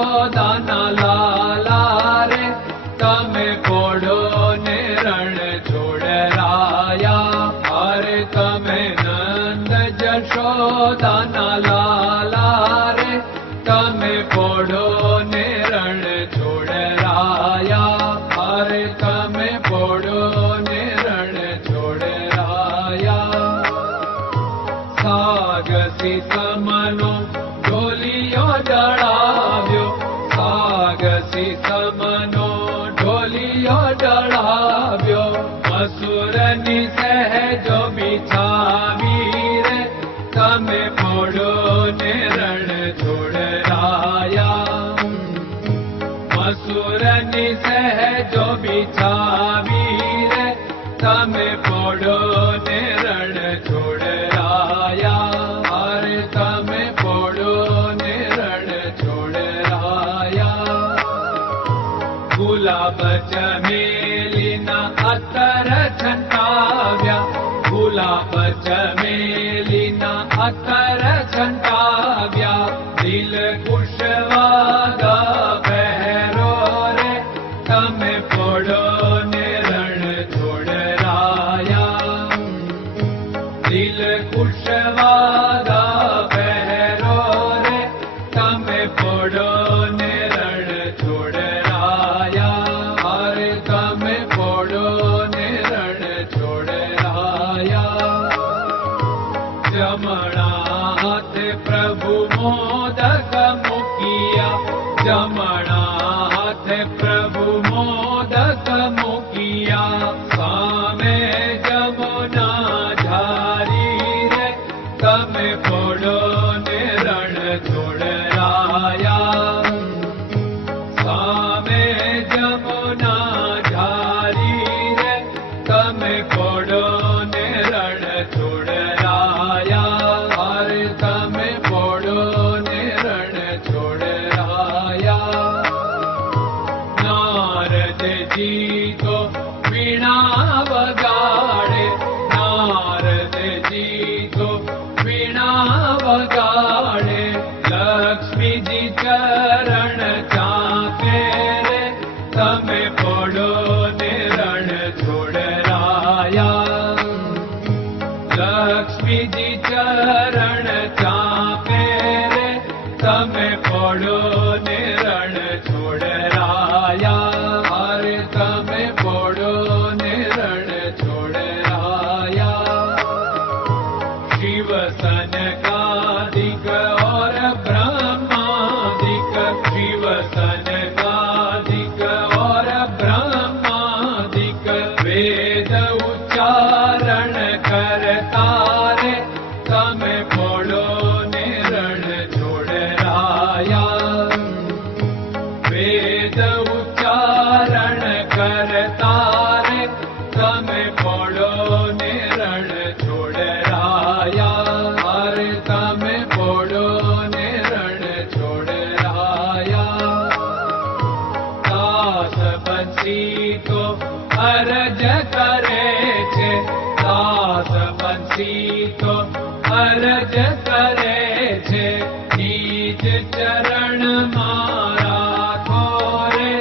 જશોદાના લાલા રે તમે પોડો ને રણ છોડરાયા. અરે તમે નંદ જશોદાના લાલા રે તમે પોડો ને રણ છોડરાયા. અરે તમે પોડો ને રણ છોડરાયા. સાગસી સમનો ઢોલિયો ડળાવ્યો, સાગસી સમનો ઢોલિયો ડળાવ્યો. મસૂરની સહેજો બિછાવી રે તમે પોડો ને રણ છોડરાયા. મસૂરની સહેજો બિછાવી રે તમે પોડો ને રણ છોડરાયા. અરે તમે પોડો ને રણ છોડરાયા. ગુલાબ ચમેલીના અત્તર છંટાવ્યા, ગુલાબ ચમેલીના અત્તર છંટાવ્યા. દિલ કુશવાદા પહેરો રે તમે પોડો ને રણ છોડરાયા. દિલ કુશવાદા પહેરો રે તમે પોડો ને રણ છોડરાયા. અરે તમે પોડો ને રણ છોડરાયા. જમણા હાથે પ્રભુ મોદક મૂકિયા, જમણા હાથે પ્રભુ મોદક મૂકિયા. સામે જમુના ઝારી રે તમે પોડો ને રણ છોડરાયા. સામે જમુના ઝારી રે તમે પોડો ને રણ છોડરાયા. અરે તમે પોડો ને રણ છોડરાયા. નારદજી તો વીણા વગાડે, નારદજી તો વીણા વગાડે. લક્ષ્મીજી ચરણ ચાપે રે તમે પોડો ને રણ છોડરાયા. લક્ષ્મીજી ચરણ ચાપે રે તમે પોડો ને રણ છોડરાયા. અરે તમે પોડો ને રણ છોડરાયા. શિવ સનકાદિક और ब्रह्मादिक, शिव सनकादिक और ब्रह्मादिक. वेद उच्चारण करता रे તમે પોડો ને રણ છોડરાયા. વેદ ઉચ્ચારણ કરતા રે તમે પોડો ને રણ છોડરાયા. અરે તમે પોડો ને રણ છોડરાયા. દાસ બંસી તો અરજ કરે છે, દાસ બંસી તો અરજ કરે છે. નીચ ચરણ મારા ખોરે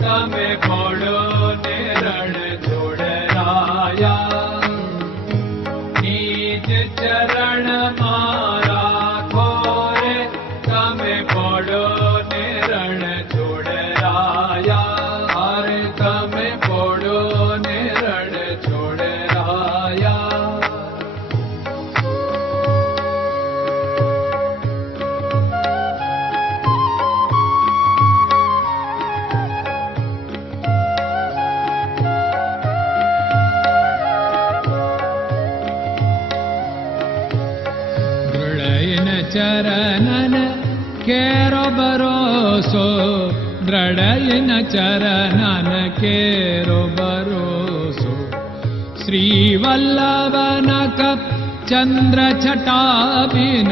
તમે પોડો ને રણ છોડરાયા. નીચ ચરણ મારા ખોરે તમે પોડો ને રણ છોડરાયા. અરે તમે પોડો ને રણ છોડરાયા. ચરણન કેરો ભરોસો, દ્રઢયન ચરણન કેરો ભરોસો. શ્રી વલ્લભન કપ ચંદ્ર છટાબિન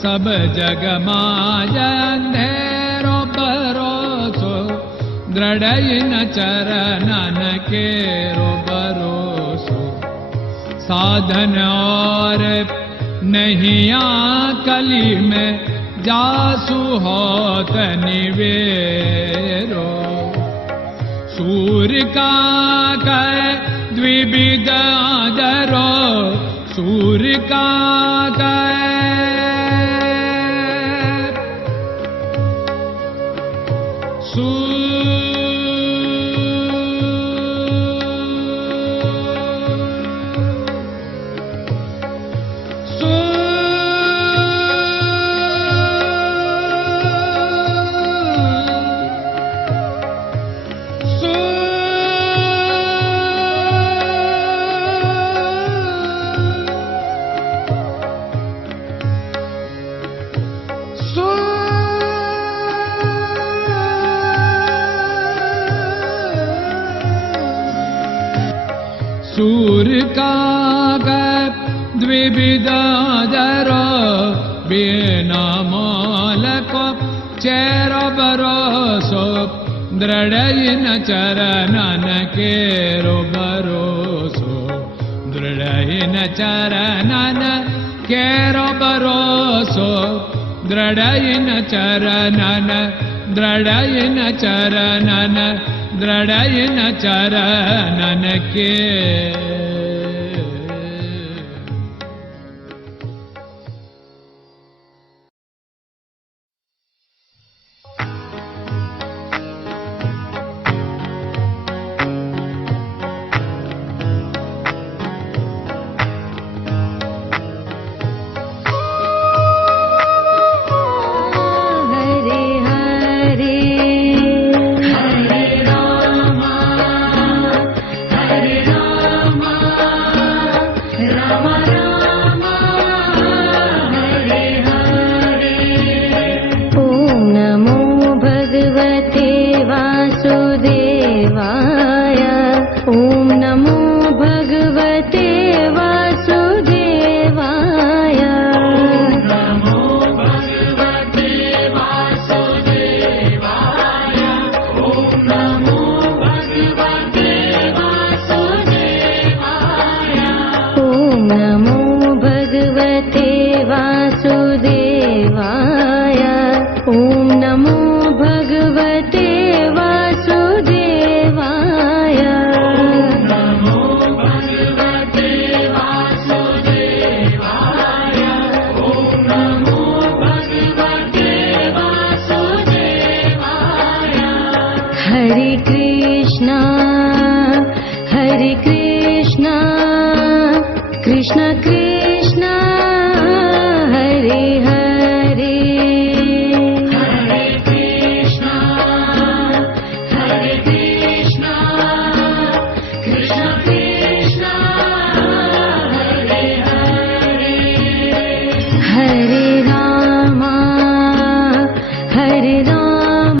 સબ જગમાં અંધેરો ભરોસો. દ્રઢયન ચરણન કેરો ભરોસો. साधन और नहीं कली में जासु होत निवेरो सूर्य का कै द्विविध आदरो सूर्य का सूर्य का द्विविधादर बिना मालको चेर भरोसो दृढ़ चरणन केरो भरोसो दृढ़ चरणन केरो भरोसो दृढ़ चरणन दृढ़ चरणन दृढ़ चरणन के Hare Krishna, Krishna Krishna